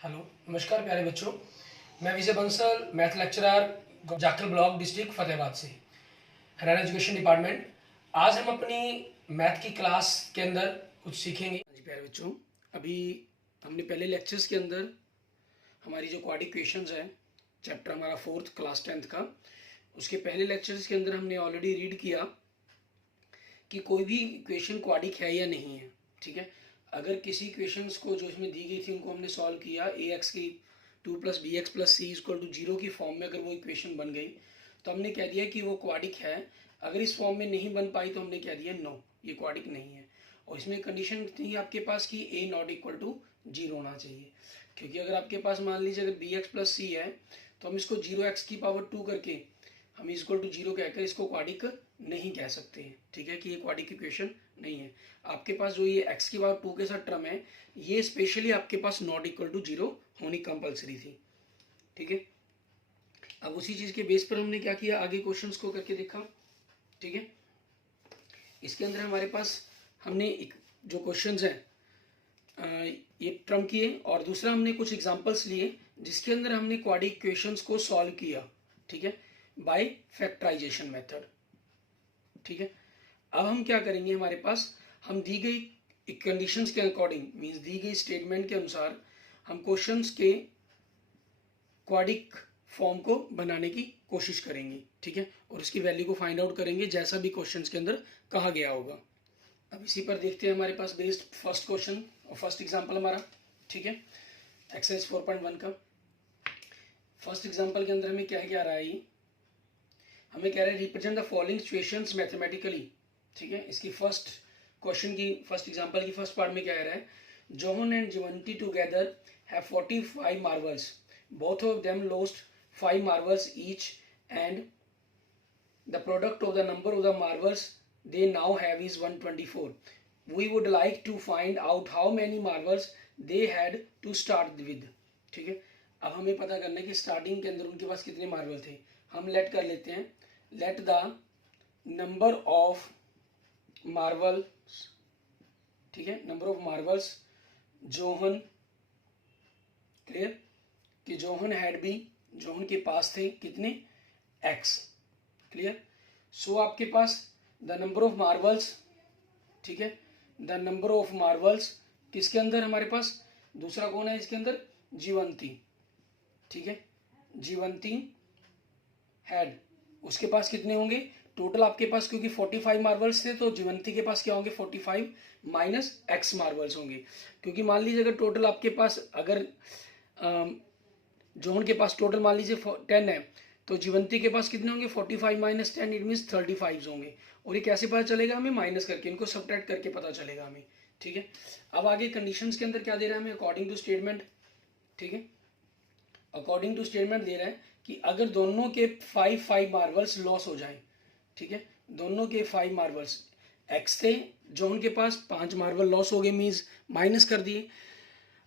Hello, नमस्कार प्यारे बच्चों। मैं Vijay Bansal, math lecturer, Jakhal block, district Fatehabad से, हरियाणा एजुकेशन डिपार्टमेंट। आज हम अपनी मैथ की क्लास के अंदर कुछ सीखेंगे। जी प्यारे बच्चों, अभी हमने पहले लेक्चर्स के अंदर हमारी जो क्वाड्रिक इक्वेशंस है, चैप्टर हमारा 4th क्लास 10th का, उसके पहले लेक्चर्स के अंदर हमने ऑलरेडी रीड किया कि कोई भी इक्वेशन क्वाड्रिक है या नहीं है। ठीक है, अगर किसी इक्वेशंस को जो इसमें दी गई थी उनको हमने सॉल्व किया, ए एक्स की 2 + bx + c = 0 की फॉर्म में अगर वो इक्वेशन बन गई तो हमने कह दिया कि वो क्वाड्रिक है। अगर इस फॉर्म में नहीं बन पाई तो हमने कह दिया नो, ये क्वाड्रिक नहीं है। और इसमें कंडीशन थी आपके पास कि a ≠ 0 होना चाहिए, क्योंकि अगर आपके पास मान लीजिए अगर bx + c है तो हम इसको 0x⁴ करके हम = 0 कहकर इसको क्वाड्रिक नहीं कह सकते हैं। ठीक है, कि ये क्वाड्रिक इक्वेशन नहीं है। आपके पास जो ये x⁴ के साथ टर्म है, ये स्पेशली आपके पास ≠ 0 होनी कंपलसरी थी। ठीक है, अब उसी चीज के बेस पर हमने क्या किया, आगे क्वेश्चंस को करके देखा। ठीक है, इसके अंदर हमारे पास हमने जो क्वेश्चंस हैं ये टर्म किए, और दूसरा हमने कुछ एग्जांपल्स लिए जिसके अंदर हमने क्वाड्रिक इक्वेशंस को सॉल्व किया। ठीक है, बाय फैक्टराइजेशन मेथड। ठीक है, अब हम क्या करेंगे, हमारे पास हम दी गई कंडीशंस के अकॉर्डिंग, मींस दी गई स्टेटमेंट के अनुसार हम क्वेश्चंस के क्वाड्रिक फॉर्म को बनाने की कोशिश करेंगे। ठीक है, और उसकी वैल्यू को फाइंड आउट करेंगे जैसा भी क्वेश्चंस के अंदर कहा गया होगा। अब इसी पर देखते हैं हमारे पास बेस्ड फर्स्ट क्वेश्चन और फर्स्ट एग्जांपल हमारा। ठीक है, एक्सरसाइज 4.1 का फर्स्ट एग्जांपल के अंदर हमें क्या क्या आ रहा है, हमें कह रहा है represent the following situations mathematically. ठीक है, इसकी फर्स्ट क्वेश्चन की फर्स्ट एग्जांपल की फर्स्ट पार्ट में क्या कह रहा है, John and Jeevanti together have 45 marbles, both of them lost 5 marbles each, and the product of the number of the marbles they now have is 124. We would like to find out how many marbles they had to start with. ठीक है, अब हमें पता करना है कि starting के अंदर उनके पास कितने मार्बल थे। हम लेट कर लेते हैं, let the number of marbles, ठीक है, number of marbles Johan, clear, कि जोहन हैड बी, जोहन के पास थे कितने, एक्स, क्लियर। सो आपके पास द नंबर ऑफ मार्बल्स, ठीक है, द नंबर ऑफ मार्बल्स किसके अंदर, हमारे पास दूसरा कौन है इसके अंदर, जीवंती। ठीक है, जीवंती हैड, उसके पास कितने होंगे टोटल आपके पास, क्योंकि 45 मार्बल्स थे तो जीवंती के पास क्या होंगे, 45 माइनस एक्स मार्बल्स होंगे। क्योंकि मान लीजिए अगर टोटल आपके पास, अगर जोहन के पास टोटल मान लीजिए 10 है तो जीवंती के पास कितने होंगे, 45 माइनस 10, इट मीन्स 35 होंगे। और ये कैसे पता चलेगा हमें, माइनस करके, इनको सब्ट्रैक्ट करके पता चलेगा हमें। ठीक है, अब आगे कंडीशंस के अंदर क्या दे रहा है हमें, अकॉर्डिंग टू स्टेटमेंट। ठीक है, अकॉर्डिंग टू स्टेटमेंट दे रहा है कि अगर दोनों के 5 मार्बल्स लॉस हो जाए, ठीक है, दोनों के 5 मार्बल्स, एक्स थे जोहन के पास, 5 मार्बल लॉस हो गए, मीन्स माइनस कर दिए।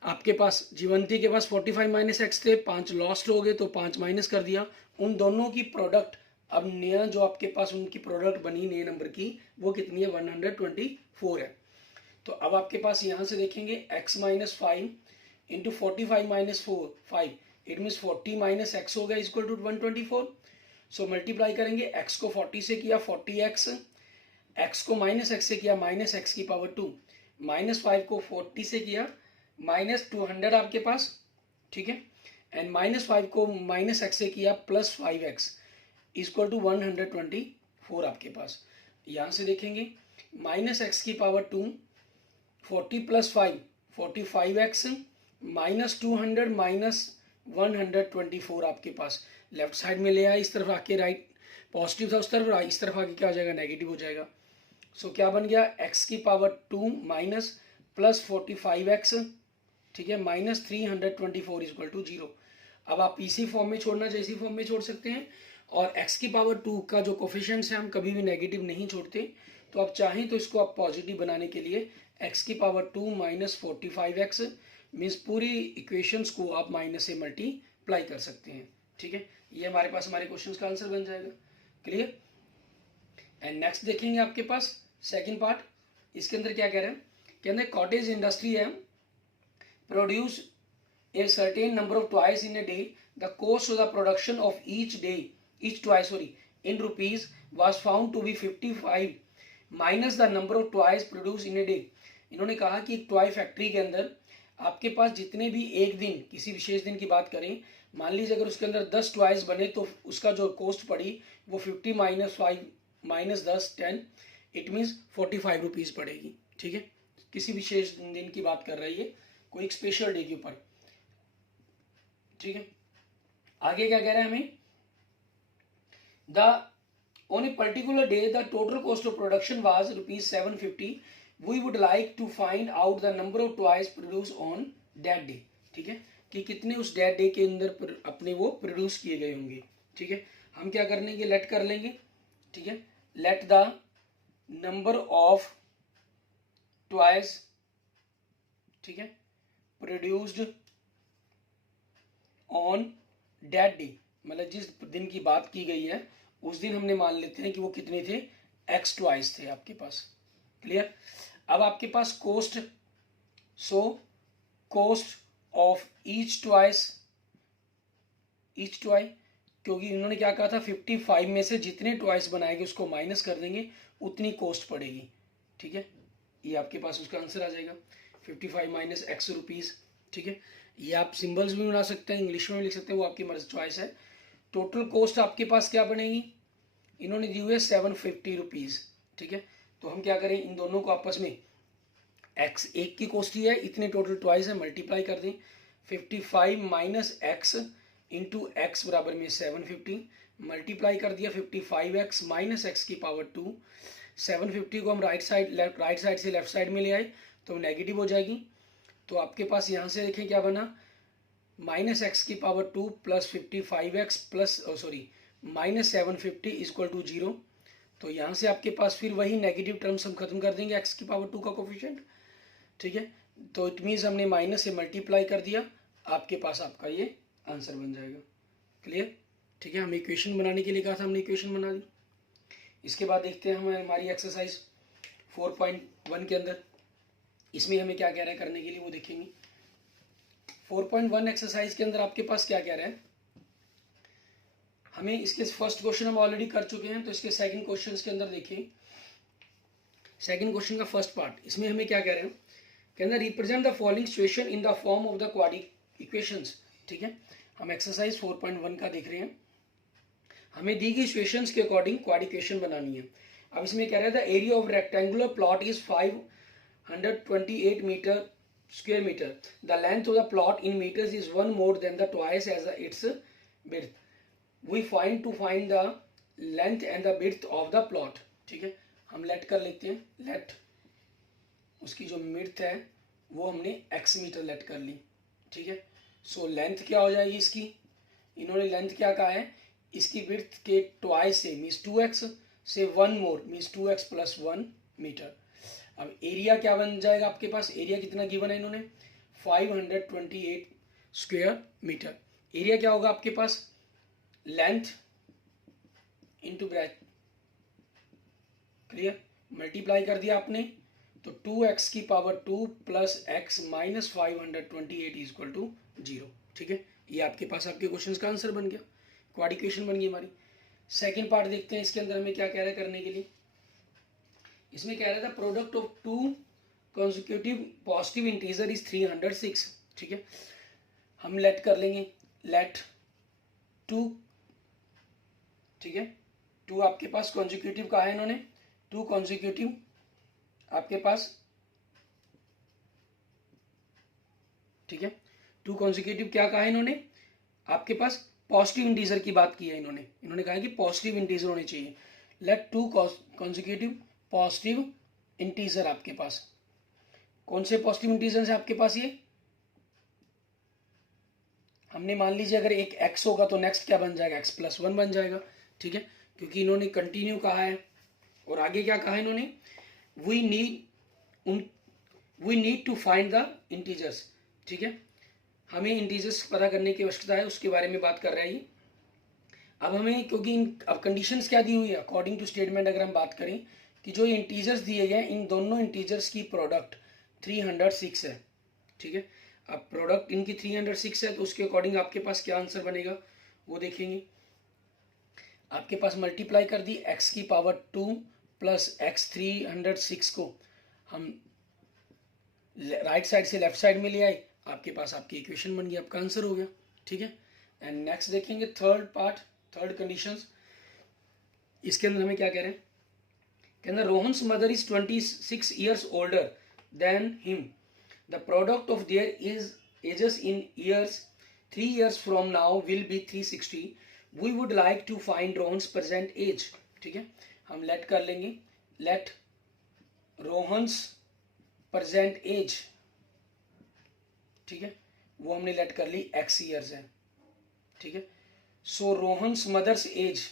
आपके पास जीवंती के पास 45 माइनस एक्स थे, 5 लॉस्ट हो गए तो 5 माइनस कर दिया। उन दोनों की प्रोडक्ट, अब नया जो आपके पास उनकी प्रोडक्ट बनी नए नंबर की, वो कितनी है, 124 है। तो अब आपके पास यहाँ से देखेंगे x - 5 into 45 minus 5, it means 40 minus x हो गया इक्वल टू 124। सो मल्टीप्लाई करेंगे, x को 40 से किया 40x, x को माइनस एक्स से किया -x⁴, -5 को 40 से किया -200 आपके पास, ठीक है, एंड -5 को माइनस एक्स से किया +5x इक्वल टू 124 आपके पास। यहाँ से देखेंगे -x⁴, 40 + 5 45x, -200 -124 आपके पास। लेफ्ट साइड में ले आए, इस तरफ आके राइट पॉजिटिव था उस तरफ, इस तरफ आके क्या हो जाएगा, नेगेटिव हो जाएगा। सो क्या बन गया, x⁴ माइनस +45x, ठीक है, -324 इक्वल टू 0। अब आप इसी फॉर्म में छोड़ना चाहिए, इसी फॉर्म में छोड़ सकते हैं। और x⁴ का जो कोफिशिएंट्स है हम कभी भी नेगेटिव नहीं छोड़ते, तो आप चाहें तो इसको आप पॉजिटिव बनाने के लिए x⁴ माइनस 45x मीन्स पूरी इक्वेशंस को आप माइनस से मल्टीप्लाई कर सकते हैं। ठीक है, ये हमारे पास हमारे क्वेश्चंस का आंसर बन जाएगा। क्लियर, एंड नेक्स्ट देखेंगे आपके पास सेकंड पार्ट। इसके अंदर क्या कह रहे हैं, कहते हैं कॉटेज इंडस्ट्री है produce a certain number of toys in a day, the cost of the production of each toy in rupees was found to be 55 minus the number of toys produced in a day. इन्होंने कहा कि एक toy factory के अंदर आपके पास जितने भी एक दिन, किसी विशेष दिन की बात करें, मान लीजिए अगर उसके अंदर 10 टॉयज बने तो उसका जो कॉस्ट पड़ी वो 50 minus 5 minus 10 10, it means 45 rupees पड़ेगी। ठीक है, किसी विशेष दिन की बात कर रही है, कोई एक स्पेशल डे के ऊपर। ठीक है, आगे क्या कह रहा है हमें, the on a particular day the total cost of production was rupees 750. We would like to find out the number of toys produced on that day. ठीक है, कि कितने उस that day के अंदर अपने वो प्रोड्यूस किए गए होंगे। ठीक है, हम क्या कर लेंगे, लेट कर लेंगे। ठीक है, let the number of toys, ठीक है, प्रोड्यूस्ड ऑन that day, मतलब जिस दिन की बात की गई है उस दिन हमने मान लेते हैं कि वो कितने थे, एक्स टॉयज थे आपके पास। क्लियर। अब आपके पास cost, so cost of each toy, क्योंकि इन्होंने क्या कहा था, 55 में से जितने टॉयज बनाएंगे उसको माइनस कर देंगे, उतनी कॉस्ट पड़ेगी। ठीक है, ये आपके पास उसका आंसर आ जाएगा 55 माइनस एक्स रुपीज़। ठीक है, ये आप सिंबल्स भी बना सकते हैं, इंग्लिश में भी लिख सकते हैं, वो आपकी मर्जी चॉइस है। टोटल कॉस्ट आपके पास क्या बनेगी, इन्होंने दी हुई है 750 रुपीज़। ठीक है, तो हम क्या करें, इन दोनों को आपस में, एक्स एक की कॉस्ट ही है, इतने टोटल टॉयज है, मल्टीप्लाई कर दें। 55 माइनस एक्स इंटू एक्स बराबर में 750, मल्टीप्लाई कर दिया 55x माइनस एक्स की पावर 2। 750 को हम राइट साइड से लेफ्ट साइड में ले आए तो नेगेटिव हो जाएगी। तो आपके पास यहाँ से देखें क्या बना, माइनस एक्स की power 2 plus 55x plus minus 750 equal to 0। तो यहाँ से आपके पास फिर वही नेगेटिव टर्म्स हम खत्म कर देंगे, एक्स की पावर 2 का कोफिशिएंट। ठीक है, तो इट मीन्स हमने माइनस से मल्टीप्लाई कर दिया, आपके पास आपका ये आंसर बन जाएगा। क्लियर। ठीक है, हमें इक्वेशन बनाने के लिए कहा था, हमने इक्वेशन बना दी। इसके बाद देखते हैं हमारी एक्सरसाइज 4.1 के अंदर, इसमें हमें क्या कह रहा है करने के लिए वो देखेंगे। 4.1 एक्सरसाइज के अंदर आपके पास क्या कह रहा है, हमें इसके फर्स्ट क्वेश्चन हम ऑलरेडी कर चुके हैं, तो इसके सेकंड क्वेश्चन के अंदर देखिए, सेकंड क्वेश्चन का फर्स्ट पार्ट, इसमें हमें क्या कह रहे हैं, कहना represent the following situation in the form of the quadratic equations. ठीक है, हम एक्सरसाइज 4.1 का देख रहे हैं, हमें दी गई सिचुएशंस के अकॉर्डिंग क्वाड्रेटिक इक्वेशन बनानी है। अब इसमें कह रहा है the area of rectangular plot is 528 meter square meter. The length of the plot in meters is one more than the twice as its width. We find the length and the width of the plot. ठीक है, हम late कर लेते हैं, late उसकी जो width है वो हमने x मीटर लेट कर ली। ठीक है, सो लेंथ क्या हो जाएगी इसकी, इन्होंने लेंथ क्या कहा है, इसकी width के twice से मीन्स 2x से 1 more means 2x plus 1 meter. अब एरिया क्या बन जाएगा आपके पास, एरिया कितना गिवन है इन्होंने, 528 स्क्वायर मीटर। एरिया क्या होगा आपके पास, length into breadth. Clear, multiply कर दिया आपने, तो 2x की power 2 plus x minus 528 equal to 0। ठीक है, ये आपके पास आपके क्वेश्चन का आंसर बन गया, क्वाड्रेटिक इक्वेशन बन गई हमारी। सेकेंड पार्ट देखते हैं, इसके अंदर हमें क्या कह रहा है करने के लिए। इसमें कह रहा था product of 2 consecutive positive integer is 306। ठीक है, हम लेट कर लेंगे, लेट 2, ठीक है, 2 आपके पास कॉन्सिक्यूटिव कहा है इन्होंने, 2 कॉन्सिक्यूटिव आपके पास, ठीक है, 2 कॉन्सिक्यूटिव क्या कहा है इन्होंने, आपके पास पॉजिटिव इंटीजर की बात की है इन्होंने कहा है कि पॉजिटिव इंटीजर होने चाहिए। लेट 2 कॉन्सिक्यूटिव पॉजिटिव इंटीजर आपके पास, कौन से पॉजिटिव इंटीजर है आपके पास, ये हमने मान लीजिए अगर एक x होगा तो नेक्स्ट क्या बन जाएगा, x प्लस 1 बन जाएगा। ठीक है, क्योंकि इन्होंने कंटिन्यू कहा है, और आगे क्या कहा है इन्होंने, we need to find the integers. ठीक है, हमें इंटीजर्स पता करने की आवश्यकता है, उसके बारे में बात कर रहा है ये। अब हमें, क्योंकि अब कंडीशंस क्या दी हुई है अकॉर्डिंग टू स्टेटमेंट, अगर हम बात करें कि जो इंटीजर्स दिए गए हैं इन दोनों इंटीजर्स की प्रोडक्ट 306 है। ठीक है, अब प्रोडक्ट इनकी 306 है, तो उसके अकॉर्डिंग आपके पास क्या आंसर बनेगा वो देखेंगे। आपके पास मल्टीप्लाई कर दी x की पावर 2 प्लस x 306 को हम राइट साइड से लेफ्ट साइड में ले आए, आपके पास आपकी इक्वेशन बन गई, आपका आंसर हो गया। ठीक है। एंड नेक्स्ट देखेंगे थर्ड पार्ट, थर्ड कंडीशंस। इसके अंदर हमें क्या कह रहे हैं, कहना Rohan's mother is 26 years older than him, the product of their is ages in years 3 years from now will be 360, we would like to find Rohan's present age. ठीक है, हम लेट कर लेंगे, लेट रोहन्स प्रेजेंट एज, ठीक है, वो हमने लेट कर ली x ईयर्स है। ठीक है, सो रोहन्स मदर्स एज,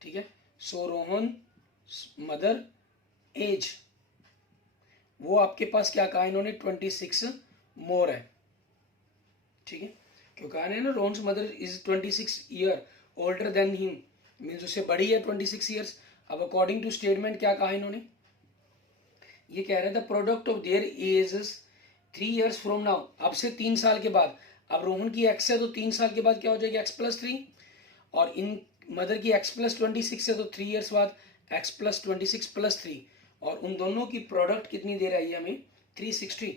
ठीक है, सो रोहन मदर एज, वो आपके पास क्या कहा इन्होंने 26 मोर है। ठीक है, क्यों कहा है ना Rohan's mother is 26 year older than him, means उससे बड़ी है 26 ईयर्स। अब अकॉर्डिंग टू स्टेटमेंट क्या कहा इन्होंने, ये कह रहे थे product of there edges 3 years from now, अब से 3 साल के बाद। अब रोहन की x है तो 3 साल के बाद क्या हो जाएगी x प्लस 3, और इन मदर की x प्लस 26 है तो 3 years बाद x प्लस 26 प्लस 3, और उन दोनों की प्रोडक्ट कितनी दे रही है हमें 360।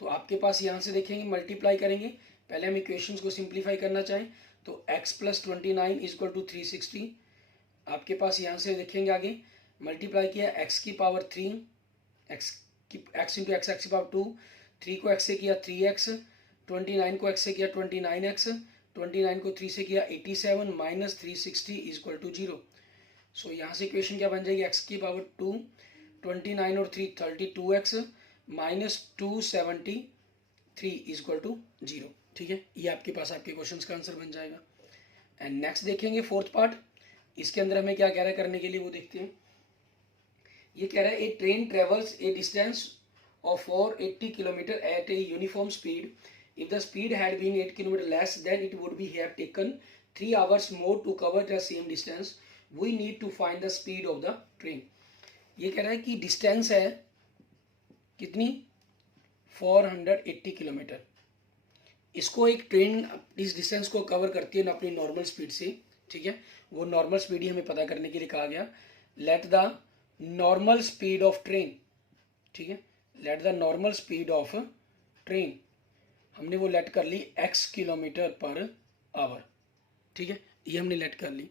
तो आपके पास यहां से देखेंगे मल्टीप्लाई करेंगे, पहले हम इक्वेशंस को सिंप्लीफाई करना चाहें तो x plus 29 is equal to 360। आपके पास यहां से देखेंगे आगे मल्टीप्लाई किया x की पावर 3, x इंटू एक्स की पावर 2, 3 को x से किया 3x, 29 को x से किया 29x, 29 को 3 से किया 87 minus 360 is equal to 0। So यहाँ से इक्वेशन क्या बन जाएगी, x की पावर 2, 29 और 3 32x minus 273 is equal to 0। ठीक है, ये आपके पास आपके क्वेश्चन का आंसर बन जाएगा। एंड नेक्स्ट देखेंगे फोर्थ पार्ट, इसके अंदर हमें क्या कह रहा है करने के लिए वो देखते हैं। ये कह रहा है a train travels a distance of 480 kilometre at a uniform speed, if the speed had been 8 kilometre less than it would be have taken 3 hours more to cover the same distance, we need to find the speed of the train. ये कह रहा है कि distance है कितनी 480 kilometre, इसको एक train इस डिस्टेंस को कवर करती है ना अपनी नॉर्मल स्पीड से। ठीक है, वो नॉर्मल स्पीड ही हमें पता करने के लिए कहा गया, let the normal speed of train. ठीक है, let the normal speed of train, हमने वो लेट कर ली x किलोमीटर पर आवर। ठीक है, ये हमने लेट कर ली।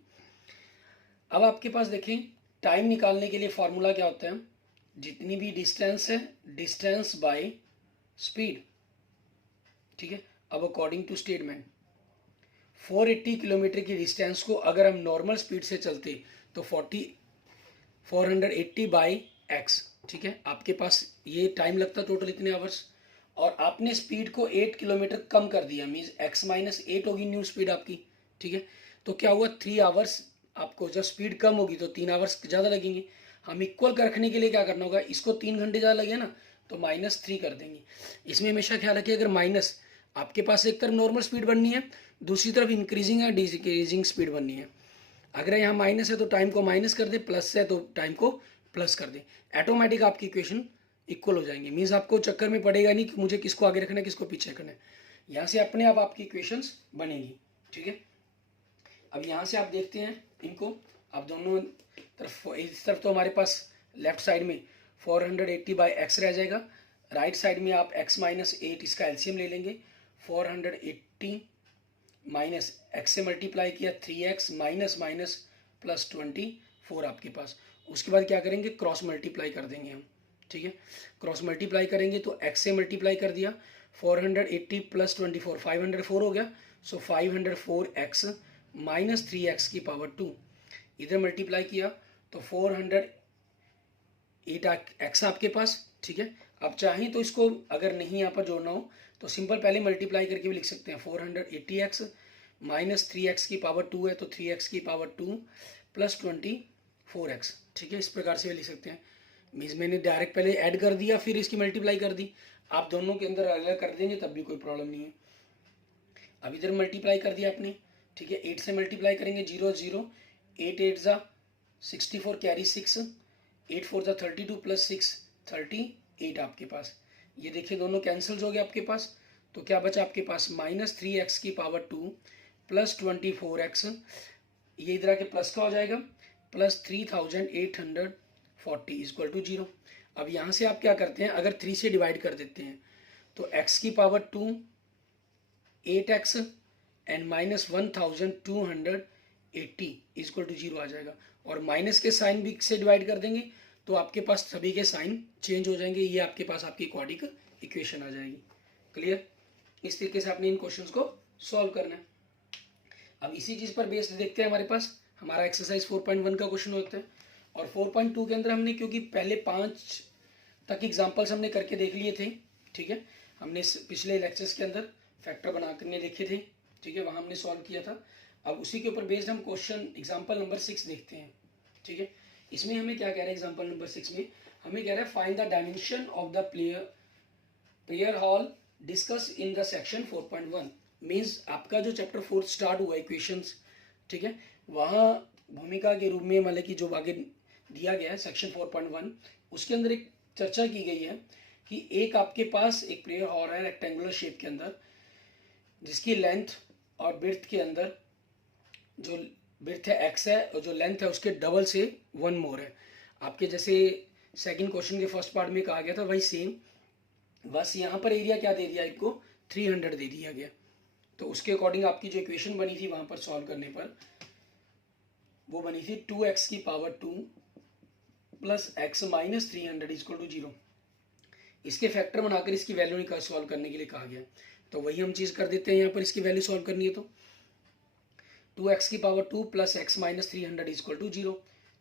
अब आपके पास देखें टाइम निकालने के लिए फॉर्मूला क्या होता है, जितनी भी डिस्टेंस है डिस्टेंस बाय स्पीड। ठीक है, अब अकॉर्डिंग टू स्टेटमेंट 480 किलोमीटर की डिस्टेंस को अगर हम नॉर्मल स्पीड से चलते तो 480 बाई एक्स। ठीक है, आपके पास ये टाइम लगता टोटल इतने आवर्स, और आपने स्पीड को 8 किलोमीटर कम कर दिया, मीन्स x माइनस 8 होगी न्यू स्पीड आपकी। ठीक है, तो क्या हुआ 3 आवर्स, आपको जब स्पीड कम होगी तो 3 आवर्स ज़्यादा लगेंगे। हम इक्वल कर रखने के लिए क्या करना होगा, इसको 3 घंटे ज़्यादा लगे ना तो -3 कर देंगे। इसमें हमेशा ख्याल रखिए अगर माइनस, आपके पास एक तरफ नॉर्मल स्पीड बननी है, दूसरी तरफ इंक्रीजिंग या डिक्रीजिंग स्पीड बननी है। अगर यहाँ माइनस है तो टाइम को माइनस कर दे, प्लस है तो टाइम को प्लस कर दे, ऑटोमेटिक आपकी इक्वेशन इक्वल हो जाएंगे। मीन्स आपको चक्कर में पड़ेगा नहीं कि मुझे किसको आगे रखना है किसको पीछे रखना है, यहाँ से अपने आप आपकी इक्वेशंस बनेगी। ठीक है, अब यहाँ से आप देखते हैं इनको, आप दोनों तरफ, इस तरफ तो हमारे पास लेफ्ट साइड में 480 बाई एक्स रह जाएगा, राइट साइड में आप x माइनस 8 इसका एलसीएम ले लेंगे, 480 माइनस एक्स से मल्टीप्लाई किया 3x माइनस माइनस प्लस 24 आपके पास। उसके बाद क्या करेंगे, क्रॉस मल्टीप्लाई कर देंगे हम। ठीक है, क्रॉस मल्टीप्लाई करेंगे तो x से मल्टीप्लाई कर दिया, 480 प्लस 24 504 हो गया, सो 504x माइनस 3x की पावर 2, इधर मल्टीप्लाई किया तो 408x आपके पास। ठीक है, आप चाहें तो इसको अगर नहीं यहाँ पर जोड़ना हो तो सिंपल पहले मल्टीप्लाई करके भी लिख सकते हैं, 480x माइनस 3x की पावर 2 है तो 3x की पावर 2 प्लस 24x। ठीक है, इस प्रकार से भी लिख सकते हैं। मीन्स मैंने डायरेक्ट पहले ऐड कर दिया फिर इसकी मल्टीप्लाई कर दी, आप दोनों के अंदर अलग कर देंगे तब भी कोई प्रॉब्लम नहीं है। अब इधर मल्टीप्लाई कर दिया आपने। ठीक है, 8 से मल्टीप्लाई करेंगे 0 0, 8 8 जा 64 कैरी 6, 8 4 जा 32 प्लस 6 38 आपके पास। ये देखिए दोनों कैंसिल्स हो गए आपके पास, तो क्या बचा आपके पास -3x⁻², प्लस 24x, ये इधर आके प्लस का हो जाएगा, प्लस 3840 इक्वल टू 0। अब यहाँ से आप क्या करते हैं, अगर 3 से डिवाइड कर देते हैं तो x⁻², 8x and -1280 equal to 0 आ जाएगा। और माइनस के साइन भी से डिवाइड कर देंगे तो आपके पास सभी के साइन चेंज हो जाएंगे, ये आपके पास आपकी क्वाड्रेटिक इक्वेशन आ जाएगी। क्लियर? इस तरीके से आपने इन क्वेश्चंस को सॉल्व करना है। अब इसी चीज़ पर बेस्ड देखते हैं, हमारे पास हमारा एक्सरसाइज 4.1 का क्वेश्चन होता है। और 4.2 के अंदर हमने, क्योंकि पहले 5 तक एग्जाम्पल्स हमने करके देख लिए थे, ठीक है, हमने पिछले लेक्चर्स के अंदर फैक्टर बना करने देखे थे, ठीक है, वहाँ हमने सॉल्व किया था। अब उसी के ऊपर बेस्ड हम क्वेश्चन एग्जाम्पल नंबर 6 देखते हैं, ठीक है। इसमें हमें क्या कह रहा है, एग्जाम्पल नंबर 6 में हमें कह रहा है find the dimension of the prayer hall discuss in the section 4.1। Means आपका जो चैप्टर 4 स्टार्ट हुआ इक्वेशंस, ठीक है, वहाँ भूमिका के रूप में मतलब कि जो आगे दिया गया है सेक्शन 4.1, उसके अंदर एक चर्चा की गई है कि एक आपके पास एक प्रेयर हॉल है रेक्टेंगुलर शेप के अंदर, जिसकी लेंथ और ब्रेड्थ के अंदर जो ब्रेड्थ है x है और जो लेंथ है उसके डबल से 1 मोर है। आपके जैसे सेकंड क्वेश्चन के फर्स्ट पार्ट में कहा गया था वही सेम, बस यहाँ पर एरिया क्या दे दिया, आपको 300 दे दिया गया। तो उसके अकॉर्डिंग आपकी जो इक्वेशन बनी थी वहाँ पर सॉल्व करने पर वो बनी थी 2x⁻² plus x minus 300 equal to 0। इसके फैक्टर बनाकर इसकी वैल्यू निकाल सॉल्व करने के लिए कहा गया। तो वही हम चीज़ कर देते हैं, यहाँ पर इसकी वैल्यू सॉल्व करनी है तो 2x⁻² plus x minus 300 equal to 0,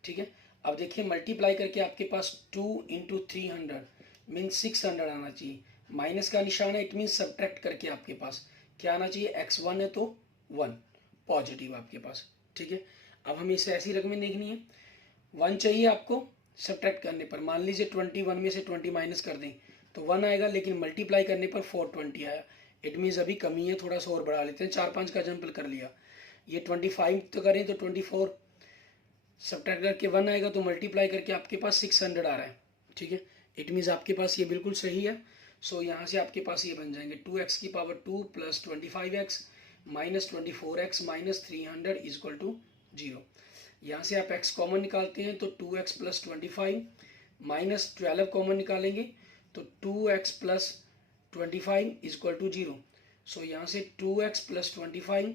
ठीक है। अब देखिए मल्टीप्लाई करके आपके पास 2 × 300 मीन्स 600 आना चाहिए, माइनस का निशान है, इट मीन्स सब्ट्रैक्ट करके आपके पास क्या आना चाहिए, x1 है तो 1 पॉजिटिव आपके पास, ठीक है। अब हमें इसे ऐसी रकमें देखनी है, 1 चाहिए आपको सब्ट्रैक्ट करने पर, मान लीजिए 21 में से 20 माइनस कर दें तो 1 आएगा, लेकिन मल्टीप्लाई करने पर 420 आया, इट मीन्स अभी कमी है, थोड़ा सा और बढ़ा लेते हैं, 4-5 का जंपल कर लिया। ये 25 तो करें तो 24 सब्ट्रैक्ट करके 1 आएगा, तो मल्टीप्लाई करके आपके पास 600 आ रहा है, ठीक है। इट मीन्स आपके पास ये बिल्कुल सही है। सो यहाँ से आपके पास ये बन जाएंगे 2x⁻² plus 25x minus 24x minus 300 equal to 0। यहाँ से आप x कॉमन निकालते हैं तो 2x प्लस 25 माइनस 12 कॉमन निकालेंगे तो 2x plus 25 equal to 0। So यहाँ से 2x प्लस 25,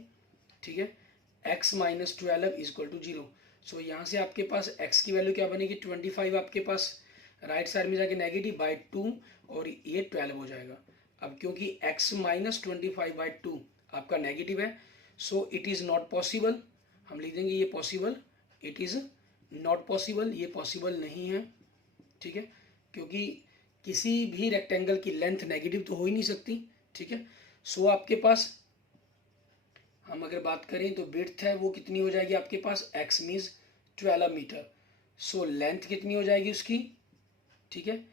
ठीक है, x minus 12 equal to 0। So यहाँ से आपके पास x की वैल्यू क्या बनेगी, 25 आपके पास राइट साइड में जाके नेगेटिव बाई 2 और ये 12 हो जाएगा। अब क्योंकि x माइनस 25/2 आपका नेगेटिव है, so it is not possible, हम लिख देंगे ये possible, it is not possible, ये पॉसिबल नहीं है, ठीक है, क्योंकि किसी भी रेक्टेंगल की लेंथ नेगेटिव तो हो ही नहीं सकती, ठीक है। सो आपके पास हम अगर बात करें तो विड्थ है वो कितनी हो जाएगी आपके पास, x means 12 meter, so length कितनी हो जाएगी उसकी, ठीक है,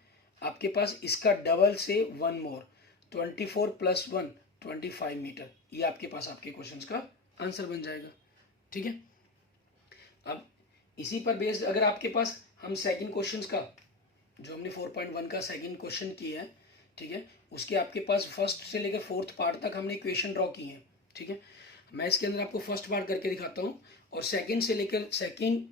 आपके पास इसका डबल से 1 मोर, 24 प्लस 1 25 मीटर, ये आपके पास आपके क्वेश्चंस का आंसर बन जाएगा, ठीक है। अब इसी पर बेस्ड अगर आपके पास हम सेकंड क्वेश्चंस का जो हमने 4.1 का सेकंड क्वेश्चन किया है, ठीक है, उसके आपके पास फर्स्ट से लेकर फोर्थ पार्ट तक हमने इक्वेशन ड्रॉ की है, ठीक है। मैं इसके अंदर आपको फर्स्ट पार्ट करके दिखाता हूँ और सेकंड से लेकर सेकंड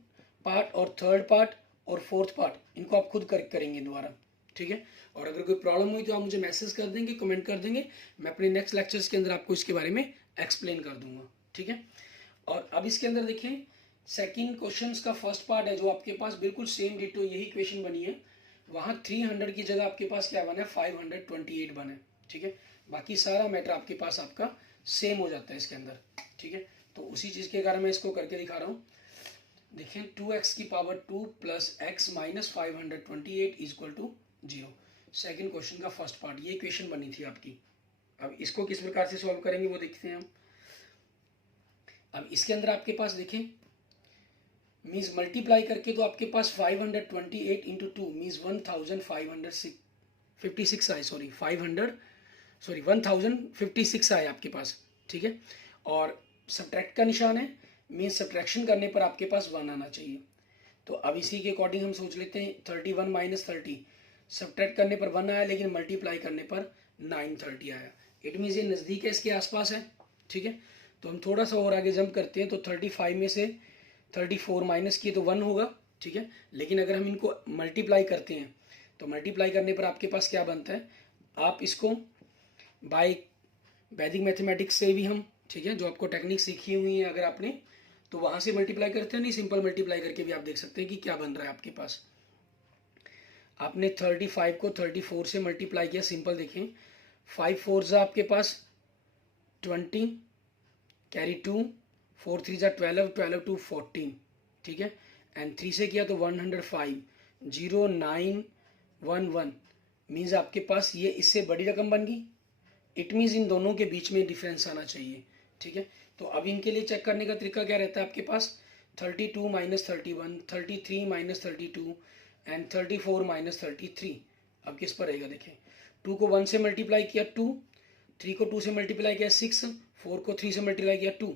पार्ट और थर्ड पार्ट और फोर्थ पार्ट इनको आप खुद करेंगे दोबारा, ठीक है। और अगर कोई प्रॉब्लम हुई तो आप मुझे मैसेज कर देंगे, कमेंट कर देंगे, मैं अपने नेक्स्ट लेक्चर्स के अंदर आपको इसके बारे में एक्सप्लेन कर दूंगा, ठीक है। और अब इसके अंदर देखें सेकंड क्वेश्चन का फर्स्ट पार्ट है जो आपके पास बिल्कुल सेम डिटो यही क्वेश्चन बनी है, वहाँ 300 की जगह आपके पास क्या बना है, 528 बना है, ठीक है। बाकी सारा मैटर आपके पास आपका सेम हो जाता है इसके अंदर, ठीक है। तो उसी चीज़ के कारण मैं इसको करके दिखा रहा हूँ। देखें 2x⁻² plus x minus 528 equal to 0, second question का फर्स्ट पार्ट, ये क्वेश्चन बनी थी आपकी। अब इसको किस प्रकार से सॉल्व करेंगे वो देखते हैं हम। अब इसके अंदर आपके पास देखें मीन्स मल्टीप्लाई करके तो आपके पास 528 इंटू 2 मीन्स 1556 आए, 1056 आए आपके पास, ठीक है। और सब्ट्रैक्ट का निशान है, मीन्स सब्ट्रैक्शन करने पर आपके पास 1 आना चाहिए। तो अब इसी के अकॉर्डिंग हम सोच लेते हैं 31 माइनस 30, सब्ट्रैक्ट करने पर 1 आया, लेकिन मल्टीप्लाई करने पर 930 आया। इट मीन्स ये नज़दीक है, इसके आसपास है। ठीक है, तो हम थोड़ा सा और आगे जंप करते हैं, तो 35 में से 34 माइनस किए तो 1 होगा। ठीक है, लेकिन अगर हम इनको मल्टीप्लाई करते हैं तो मल्टीप्लाई करने पर आपके पास क्या बनता है, आप इसको बाय वैदिक मैथमेटिक्स से भी हम, ठीक है, जो आपको टेक्निक सीखी हुई है अगर आपने, तो वहाँ से मल्टीप्लाई करते हैं, नहीं सिंपल मल्टीप्लाई करके भी आप देख सकते हैं कि क्या बन रहा है आपके पास। आपने 35 को 34 से मल्टीप्लाई किया, सिंपल देखें, 5 4 जा आपके पास 20, कैरी 2, 4 3 जा 12, 12 2 14। ठीक है, एंड 3 से किया तो 105, 0 9 1 1 मीन्स आपके पास ये इससे बड़ी रकम बन गई। इट मीन्स इन दोनों के बीच में डिफरेंस आना चाहिए। ठीक है, तो अब इनके लिए चेक करने का तरीका क्या रहता है आपके पास, 32 माइनस 31, 33 माइनस 32 एंड 34 माइनस 33। अब किस पर रहेगा, देखें, 2 को 1 से मल्टीप्लाई किया 2, 3 को 2 से मल्टीप्लाई किया 6, 4 को 3 से मल्टीप्लाई किया 2,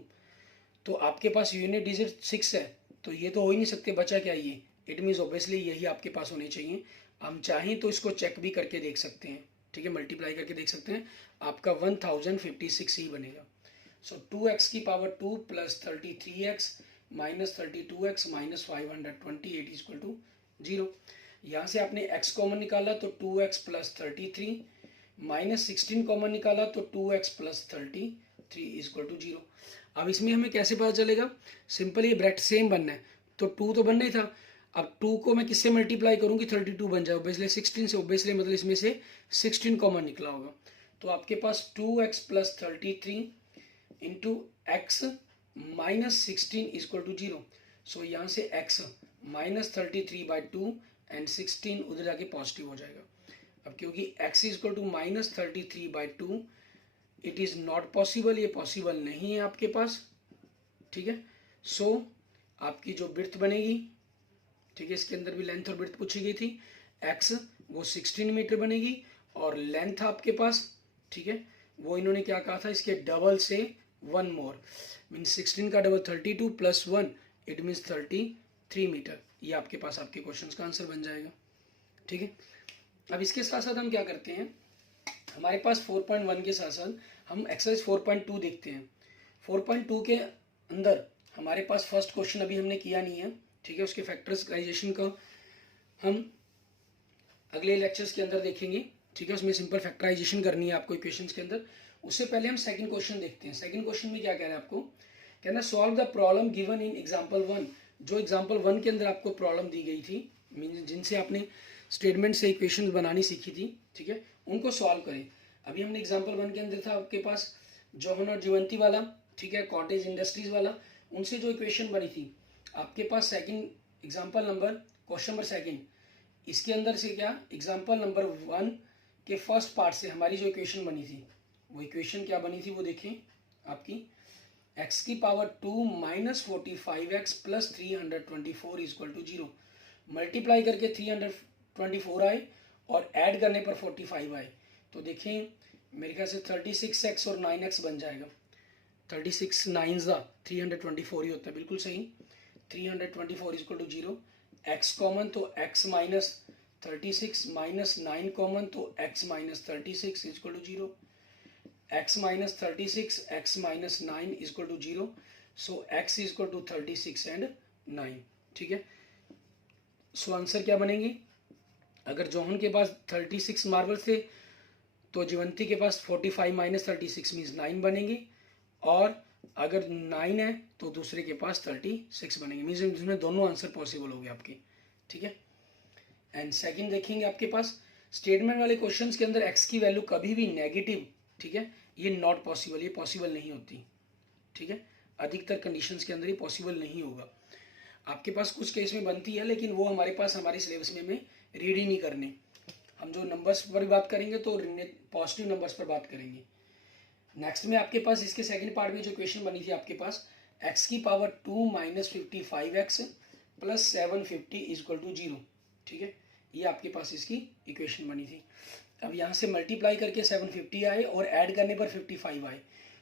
तो आपके पास यूनिट डिजिट 6 है, तो ये तो हो ही नहीं सकते, बचा क्या ये, इट मीन्स ऑब्वियसली यही आपके पास होने चाहिए। हम चाहें तो इसको चेक भी करके देख सकते हैं। ठीक है, मल्टीप्लाई करके देख सकते हैं, आपका 1056 ही बनेगा। सो 2x की power 2 plus 33x minus 32x minus 528 equal to 0। यहाँ से आपने x कॉमन निकाला तो 2x प्लस 33 माइनस 16 कॉमन निकाला तो 2x प्लस 33 इक्वल टू 0। अब इसमें हमें कैसे पता चलेगा, सिंपल ये ब्रैकेट सेम बनना है, तो 2 तो बनना ही था। अब 2 को मैं किससे मल्टीप्लाई करूँगी, 32 बन जाए, ऑब्वियसली 16 से, ऑब्वियसली मतलब इसमें से 16 कॉमन निकला होगा, तो आपके पास 2x plus 33 into X minus 16 equal to 0। So यहाँ से x माइनस 33/2 एंड 16 उधर जाके पॉजिटिव हो जाएगा। अब क्योंकि x equal to minus 33/2 it is not possible, ये पॉसिबल नहीं है आपके पास। ठीक है, सो आपकी जो ब्रेड्थ बनेगी, ठीक है, इसके अंदर भी लेंथ और ब्रेड्थ पूछी गई थी, x वो 16 मीटर बनेगी और लेंथ आपके पास, ठीक है, वो इन्होंने क्या कहा था, इसके डबल से 1 मोर, मीन 16 का double 32 plus 1 it means 33 metre. ये आपके पास आपके क्वेश्चन का आंसर बन जाएगा। ठीक है, अब इसके साथ साथ हम क्या करते हैं, हमारे पास 4.1 के साथ साथ हम एक्सरसाइज 4.2 देखते हैं। 4.2 के अंदर हमारे पास फर्स्ट क्वेश्चन अभी हमने किया नहीं है। ठीक है, उसके फैक्टराइजेशन का हम अगले लेक्चर्स के अंदर देखेंगे। ठीक है, उसमें सिंपल फैक्टराइजेशन करनी है आपको इक्वेशंस के अंदर। उससे पहले हम सेकंड क्वेश्चन देखते हैं। सेकंड क्वेश्चन में क्या कह रहा है आपको, कहना solve the problem given in example 1। जो एग्जांपल 1 के अंदर आपको प्रॉब्लम दी गई थी, मीन जिनसे आपने स्टेटमेंट से इक्वेशंस बनानी सीखी थी, ठीक है, उनको सॉल्व करें। अभी हमने एग्जांपल 1 के अंदर था आपके पास जोहन और जीवंती वाला, ठीक है, कॉटेज इंडस्ट्रीज वाला, उनसे जो इक्वेशन बनी थी आपके पास second example number question number second, इसके अंदर से क्या एग्जांपल नंबर 1 के फर्स्ट पार्ट से हमारी जो इक्वेशन बनी थी, वो इक्वेशन क्या बनी थी वो देखें आपकी, x की power 2 minus 45x plus 324 equal to 0। Multiply करके 324 आए और ऐड करने पर 45 आए, तो देखें मेरे ख्याल से 36x और 9x बन जाएगा। 36 9 दा 324 ही होता है, बिल्कुल सही। 324 इक्वल टू 0, x कॉमन तो x माइनस 36 माइनस 9 कॉमन तो x minus 36 equal to 0, x minus 36 x minus 9 equal to 0, so x equal to 36 and 9। ठीक है, सो आंसर क्या बनेंगे, अगर जोहन के पास 36 मार्बल थे तो जीवंती के पास 45 माइनस 36 मीन्स 9 बनेंगे, और अगर 9 है तो दूसरे के पास 36 बनेंगे, मीन्स इसमें दोनों आंसर पॉसिबल हो गए आपके। ठीक है, एंड सेकंड देखेंगे आपके पास स्टेटमेंट वाले क्वेश्चंस के अंदर x की वैल्यू कभी भी नेगेटिव, ठीक है, ये नॉट पॉसिबल, ये पॉसिबल नहीं होती। ठीक है, अधिकतर कंडीशंस के अंदर ये पॉसिबल नहीं होगा। आपके पास कुछ केस में बनती है, लेकिन वो हमारे पास हमारे सिलेबस में हमें रीड ही नहीं करने। हम जो नंबर्स पर बात करेंगे तो पॉजिटिव नंबर्स पर बात करेंगे। नेक्स्ट में आपके पास इसके सेकंड पार्ट में जो इक्वेशन बनी थी आपके पास, x की power 2 minus 55x plus 750 equal to 0। ठीक है, ये आपके पास इसकी इक्वेशन बनी थी। अब यहाँ से मल्टीप्लाई करके 750 आए और ऐड करने पर 55 आए,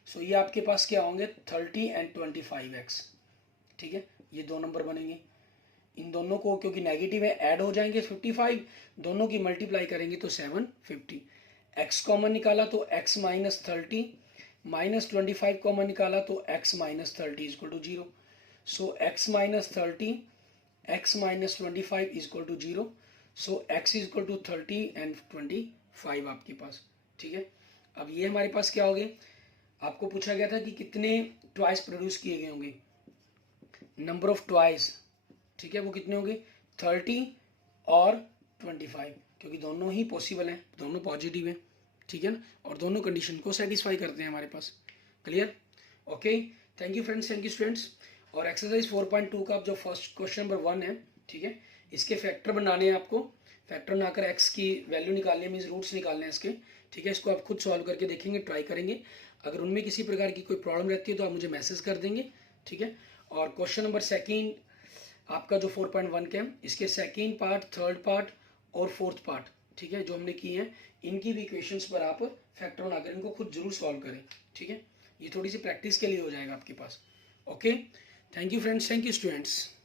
सो ये आपके पास क्या होंगे 30 एंड 25x। ठीक है, ये दो नंबर बनेंगे। इन दोनों को क्योंकि नेगेटिव है ऐड हो जाएंगे 55, दोनों की मल्टीप्लाई करेंगे तो 750। x कॉमन निकाला तो x माइनस 30, माइनस 25 कॉमन निकाला तो x minus 30 equal to 0। So x minus 30 x minus 25 equal to 0। So x equal to 30 and 25 आपके पास, ठीक है। अब ये हमारे पास क्या हो गए, आपको पूछा गया था कि कितने ट्वाइस प्रोड्यूस किए गए होंगे, नंबर ऑफ ट्वाइस, ठीक है, वो कितने होंगे 30 और 25, क्योंकि दोनों ही पॉसिबल हैं, दोनों पॉजिटिव हैं, ठीक है ना, और दोनों कंडीशन को सेटिस्फाई करते हैं हमारे पास। Clear? Okay, thank you friends, thank you students. और एक्सरसाइज 4.2 का जो फर्स्ट क्वेश्चन नंबर 1 है, ठीक है, इसके फैक्टर बनाने हैं आपको, फैक्टर बनाकर एक्स की वैल्यू निकालनी है, मीन्स रूट्स निकालने हैं इसके, ठीक है। इसको आप खुद सॉल्व करके देखेंगे, ट्राई करेंगे। अगर उनमें किसी प्रकार की कोई प्रॉब्लम रहती है तो आप मुझे मैसेज कर देंगे, ठीक है। और क्वेश्चन नंबर सेकेंड आपका जो 4.1 के हैं, इसके सेकेंड पार्ट, थर्ड पार्ट और फोर्थ पार्ट, ठीक है, जो हमने किए हैं, इनकी भी इक्वेशंस पर आप फैक्टर बनाकर इनको खुद जरूर सॉल्व करें, ठीक है। ये थोड़ी सी प्रैक्टिस के लिए हो जाएगा आपके पास। Okay, thank you friends, thank you students.